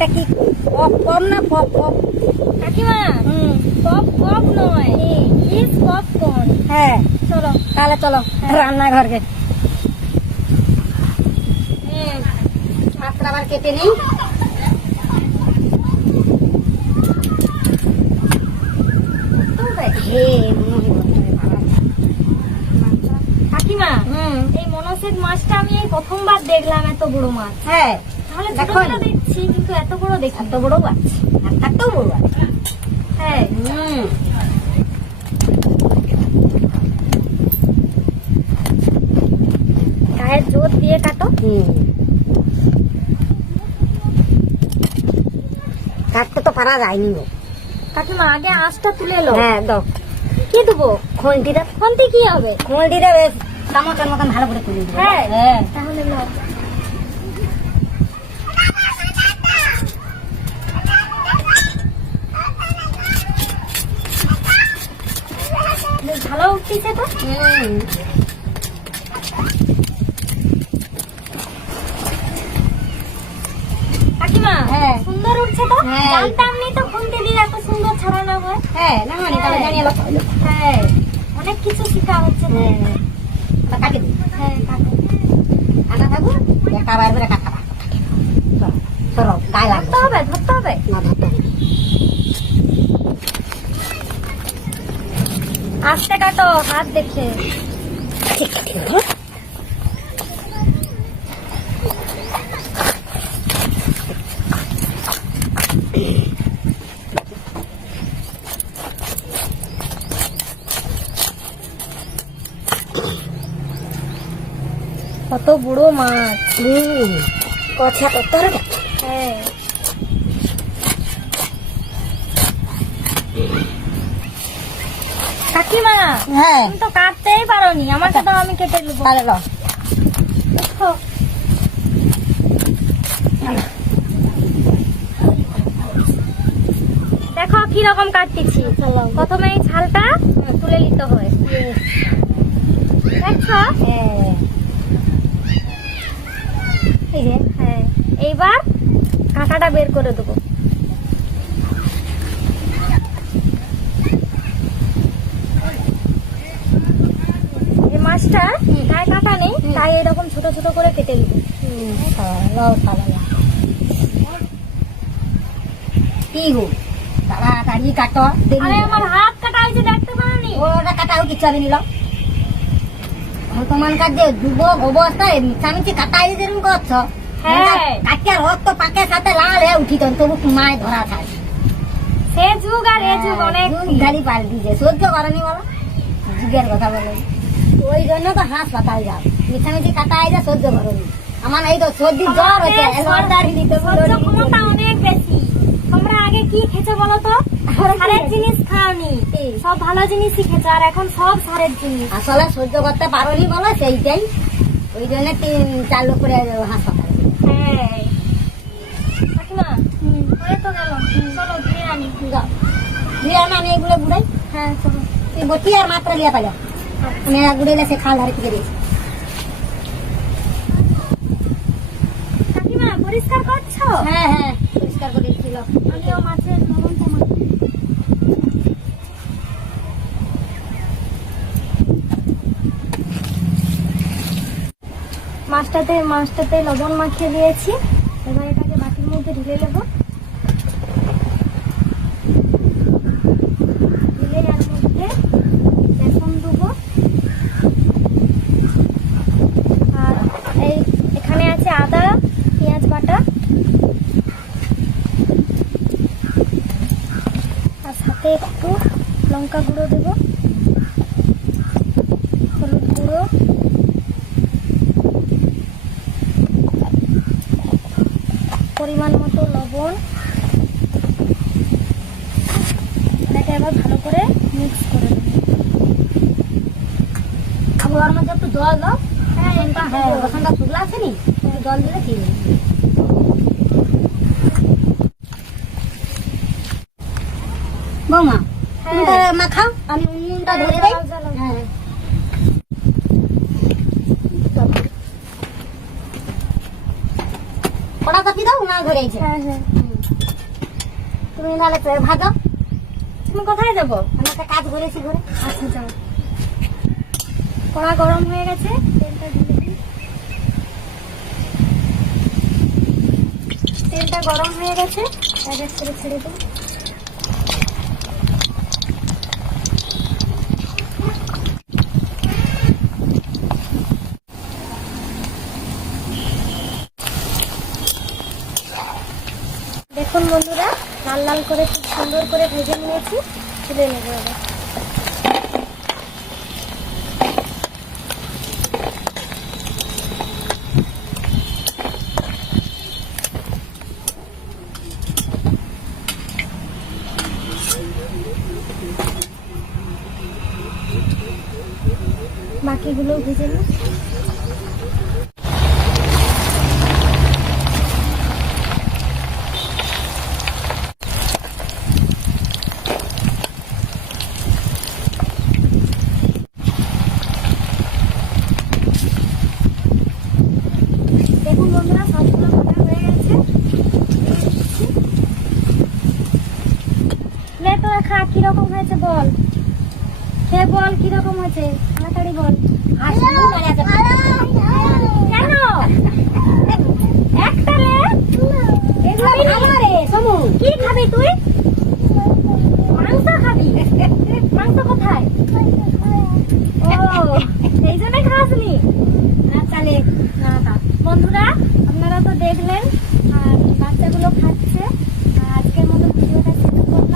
এটা কি pop pop না পপ পপ? কাকিমা পপ পপ নয়, ইস পপকর্ন। হ্যাঁ চলো তাহলে চলো রান্নাঘরকে। মাছটা আবার কেটে নিই। কাকিমা এই মনসের মাছটা আমি এই প্রথমবার দেখলাম, এত বড় মাছ। হ্যাঁ তাহলে ছোট দেখো ছোট দেখছি কিন্তু এত বড় দেখি। এত বড় মাছ, এত বড় মাছ। হ্যাঁ গায়ের জোর দিয়ে কাটো। কাটতে তো পারা যায়নি গো। কাকিমা আগে আঁশটা তুলে এলো। হ্যাঁ দাও কি দেবো? খন্তিটা, খন্তি কি হবে? খন্তিটা বেশ চামচের মতন ভালো করে তুলে দিবে। হ্যাঁ হ্যাঁ তাহলে নাও। বেশ ভালো উঠতেছে তো। কাকিমা হ্যাঁ। সুন্দর উঠছে তো। হ্যাঁ। জানতাম নি তো খুন্তি দিয়ে এত সুন্দর ছড়ানো হয়। হ্যাঁ না মানে তাহলে জানিয়ে লো। হ্যাঁ অনেক কিছু শেখা হচ্ছে তো। হ্যাঁ কাটি দিই। হ্যাঁ কাটো। আনা থাকুন একটা বার করে কাটা। সরো গায়ে লাগবে। ধরতে হবে ধরতে হবে। না ধরতে হবে। আস্তে কাটো হাত দেখে। ঠিক কাটি দেবো। কত বড় মাছ। কচা করতে হবে। হ্যাঁ কাকিমা হ্যাঁ তুমি তো কাটতেই পারোনি, আমাকে তো আমি কেটে দেবো। তাহলে লো। দেখো। দেখো কিরকম কাটতেছি। প্রথমে এই ছালটা তুলে নিতে হয়। দেখছো? হ্যাঁ এই যে হ্যাঁ এইবার কাঁটাটা বের করে দেবো। এই মাছটা গায়ে কাটা নেই, তাই এরকম ছোট ছোট করে কেটে নিবো। লো তাহলে কি গো তাড়াতাড়ি কাটো। আরে আমার হাত কাটা হয়েছে, দেখতে পারোনি? ওটা কাটাও কিছু হবে নিল। তোমার যে যুবক অবস্থায় মিছামিছি কাটাই যেরকম করছো। হ্যাঁ। কাটিয়ার রক্ত পাকের সাথে লাল হয়ে উঠিত তবু মায় ধরা থাকে। সে যুগ আর এ যুগ অনেক। গাড়ি পাল্টিছে, সহ্য করেনি বলো, যুগের কথা বলে। ওই জন্য তো হাসপাতাল যাও, মিছামিছি কাটাই যা সহ্য করেনি। আমার এই তো সর্দি জ্বর হচ্ছে, সর্দারি নিতে সহ্য ক্ষমতা অনেক বেশি। তোমরা আগে কি খেছো বলো তো? সারের জিনিস খাওনি, সব ভালো জিনিসই খেছো, আর এখন সব সারের জিনিস। আসলে সহ্য করতে পারোনি বলো, সেইটাই। ওই জন্য 3-4 লোক করে হাসপাতাল। হ্যাঁ কাকিমা হয়ে তো গেল, চলো ধুয়ে আনি। যাও ধুয়ে আনো, আমি এগুলো বুড়াই। হ্যাঁ চলো। তুই বটি আর মাত্রা লিয়া পাইলে আমি গুড়াইলে সে খাল ধারে থেকে দিয়েছি। কাকিমা পরিষ্কার করছো? হ্যাঁ হ্যাঁ পরিষ্কার করে দিচ্ছিল। আমিও মাছের লবণ কমাই। মাছটাতে লবণ মাখিয়ে দিয়েছি। এবার এটাকে বাটির মধ্যে ঢেলে নেবো। ঢেলে এর মধ্যে বেসন দেবো। আর এই এখানে আছে আদা পেঁয়াজ বাটা, আর সাথে একটু লঙ্কা গুঁড়ো দেবো, হলুদ গুঁড়ো, পরিমাণ মতো লবণ। এটাকে এবার ভালো করে মিক্স করে দেবো। খাবার মধ্যে একটু জল দাও। হ্যাঁ হ্যাঁ রসুনটা শুকলা আছে নি, একটু জল দিলে ঠিক আছে। বৌমা উনুনটা মাখাও, আমি উনুনটা ধরে দেই। হ্যাঁ কড়া চাপি দাও, উনাল ধরেছে। হ্যাঁ হ্যাঁ তুমি নাহলে তো ভাজো। তুমি কোথায় যাবো? আমি একটা কাজ করেছি ঘরে। আচ্ছা যাও। কড়া গরম হয়ে গেছে, তেলটা ঢেলে দিই। তেলটা গরম হয়ে গেছে, এক এক করে ছেড়ে দিই। দেখুন বন্ধুরা, লাল লাল করে খুব সুন্দর করে ভেজে নিয়েছি, তুলে নেব এবার। বাকিগুলো ভেজে নিই। দেখুন বন্ধুরা, সবগুলো ভাজা হয়ে গেছে। লে তো খা, কিরকম হয়েছে বল, খেয়ে বল কিরকম হয়েছে, তাড়াতাড়ি বল। আসলেও মানে আছে। কেন একটা লে? এগুলো খাবো রে, সমু। কি খাবি তুই?